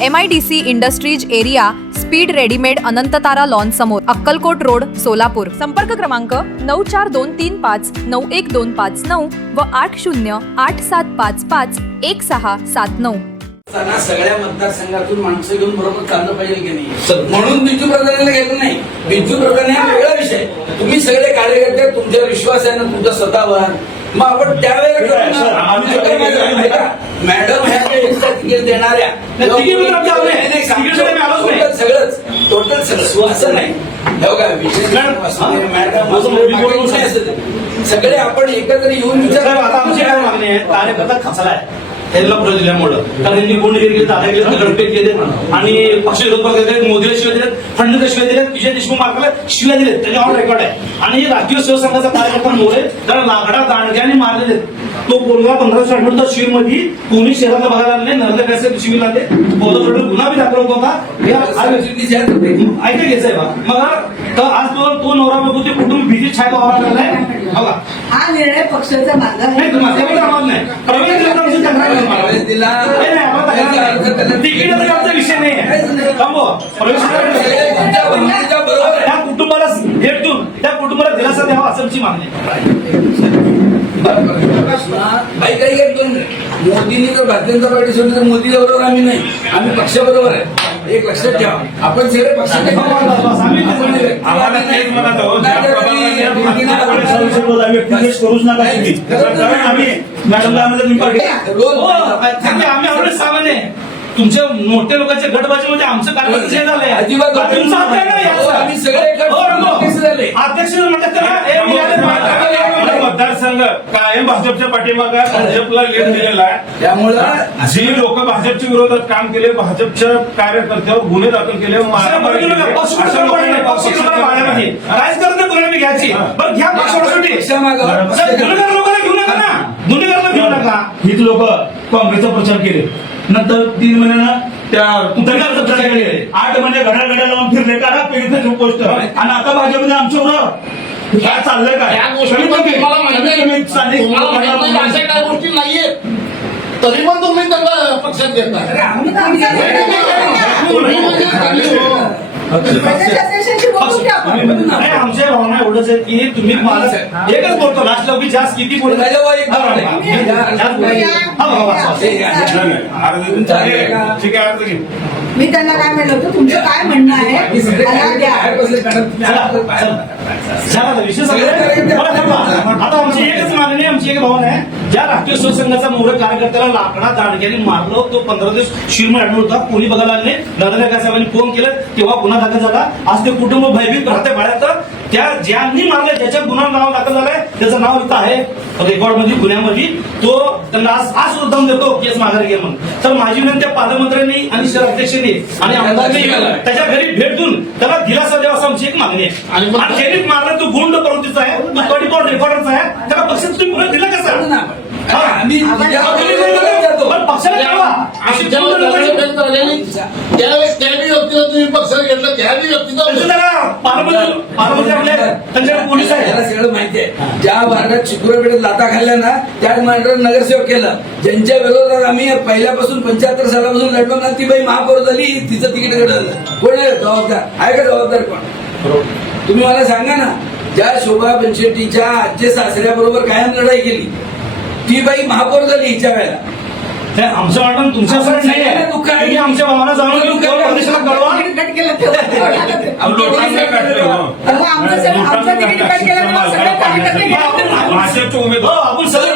M I D C industries area speed readymade Anantatara lawn समोर Akkalkot road Solapur. संपर्क क्रमांक नऊ चार दोन तीन पाच नऊ एक दोन पाच नऊ व आठ शून्य आठ सात पाच पाच एक सहा सात नऊ. सगळ्या मतदारसंघातून माणसं घेऊन बरोबर चाललं पाहिजे की नाही? म्हणून बिजू प्रधानाला गेलं नाही. बिजू प्रधान हा वेगळा विषय. तुम्ही सगळे कार्यकर्ते तुमच्यावर विश्वास आहे ना तुमच्या स्वतःवर. मग आपण त्यावेळेला मॅडम तिकीट देणाऱ्या. सगळंच टोटल सगळं. असं नाही. सगळे आपण एकत्र येऊन विचार आता आमची काय मागणी आहे? कार्यकर्ता खचलाय. त्यांना पुढे दिल्यामुळं. कारण त्यांनी गुंडगिरी केली दादा गेले दगडफेक केले आणि पक्ष विरोध केले मोदीला शिवाय दिलेत फडणवीस शिवाय दिलेत विजय देशमुख मार्गाला शिवाय दिलेत. त्याच्यावर रेकॉर्ड आहे. आणि राष्ट्रीय शिवसंघाचा कार्यकर्ता मोरे त्याला लाकडा दांडग्याने मारलेले तो पोरगा पंधराशे अठ्ठ्याण्णव शिवीरमध्ये कोणी शहरातला बघायला आले नाही नर्मदा पॅसेज शिवीर आले बौद्ध गुन्हा बी दाखल होता. या- ऐका घ्यायचंय बा मग तर आज तो तो नवरा बघू ते कुटुंब भीती छाय वावरा लागलाय बघा. हा निर्णय पक्षाचा माझा नाही आवाज प्रवेश दिला तक्रार नाही. तिकीटाचा आमचा विषय नाही. प्रवेश सगळे तुमच्या बंधूच्या बरोबर आहे. त्या कुटुंबाला भेट देऊन त्या कुटुंबाला दिलासा द्यावा असं आमची मागणी. काही काही करून मोदींनी जर भारतीय जनता पार्टी सोडली तर मोदीच्या बरोबर आम्ही नाही. आम्ही पक्षाबरोबर आहे. एक लक्षात ठेवा. आपण सगळे कारण पाठी- हो. तुमच्या मोठ्या लोकांच्या गटबाजीमध्ये आमचं जे झालंय. अजिबात याचं? आम्ही सगळे गट हो, हो. अध्यक्ष झाले. अध्यक्ष म्हणतात त्याला, ए, मी आले, आपला मतदारसंघ कायम भाजपच्या पाठीमागे भाजपला लीड दिलेला आहे. त्यामुळं जी लोक भाजपच्या विरोधात काम केले भाजपच्या कार्यकर्त्यावर गुन्हे दाखल केले का? अशा? लोकांना नाही. राजकारण कोणाला घ्यायची. बरं घ्या पक्ष सोडासाठी. पक्षामागं- साहेब, गुन्हेगार लोकांना घेऊ नका ना. गुन्हेगारांना घेऊ नका. हीच लोक काँग्रेसचा प्रचार केले. नंतर तीन महिन्यानं त्या तुतारीचा प्रचार केले आठ महिने घड्या घड्या लावून फिरले काढा पेढीचं पोस्ट आणि आता भाजपमध्ये आमच्यावर काय चाललंय काय गोष्टी माहिती आहे. तुम्हाला माहिती आहे, अशा नाहीयेत तरी पण तुम्ही त्यांना पक्षात घेता तुम्ही म्हणजे चांगली हो. नाही आमच्या भावना एवढंच आहे की तुम्ही मला एकच बोलतो लास्ट लवकी जास्त किती बोलतो हा. हा. हे. नाही, ठीक आहे अर्ज घे मी त्यांना काय म्हणलं होतं तुमचं काय म्हणणं आहे मला द्या झाला विषय संपला. बरं, थांबा. आता आमची एकच मागणी आमची एक भावना आहे ज्या राष्ट्रीय शिवसंघाचा मोहर कार्यकर्त्याला लाकडा दांडग्याने मारलो तो पंधरा दिवस शिरमळ अडवून होता कोणी बघायला आले नरेंद्र साहेबांनी फोन केलं तेव्हा गुन्हा दाखल झाला आज ते कुटुंब भयभीत राहते बाळ्यात त्या ज्यांनी मारले ज्याच्या गुन्हा नाव दाखल झालाय त्याचं नाव इथं आहे. रेकॉर्डमध्ये गुन्ह्यामध्ये तो त्यांना आज आज सुद्धा देतो केस माघारी घे म्हणून. तर माझी विनंती पालकमंत्र्यांनी आणि शहर अध्यक्षांनी आणि आमदारांनी त्याच्या घरी भेट देऊन त्याला दिलासा द्यावा असं आमची एक मागणी आहे. आणि ज्यांनी मारला तो गुंड प्रवृत्तीचा आहे तो रेकॉर्ड रेकॉर्डरचा आहे. त्याला पक्षात तुम्ही पुढे दिला कसं? पक्षाला त्या व्यक्तीला तुम्ही पक्षात घेतलं त्या व्यक्तीचा त्याला सगळं माहिती आहे ज्या भागात शुक्रपेठेत लाता खाल्ल्या ना त्याच मांडरात नगरसेवक केलं. ज्यांच्या विरोधात आम्ही पहिल्यापासून पंच्याहत्तर सालापासून लढलो ना ती बाई महापौर झाली तिचं तिकीट घडलं कोण आहे? जबाबदार. आहे का जबाबदार कोण? तुम्ही मला सांगा ना ज्या शोभा बनशेट्टीच्या आजचे सासऱ्याबरोबर कायम लढाई केली ती बाई महापौर झाली हिच्या वेळेला. आमचं वाटण तुमच्यासाठी नाही आहे. आमच्या भावना जाणून घेऊन कोण प्रदेशाला कळवा तिकीट कट केलं तेव्हा लोकांना काढलं, हो. तेव्हा आमचं सगळं- आमचं तिकीट कट केलं सगळे कार्यकर्ते गेले. भाजपचे उमेदवार. हो, आपण सगळे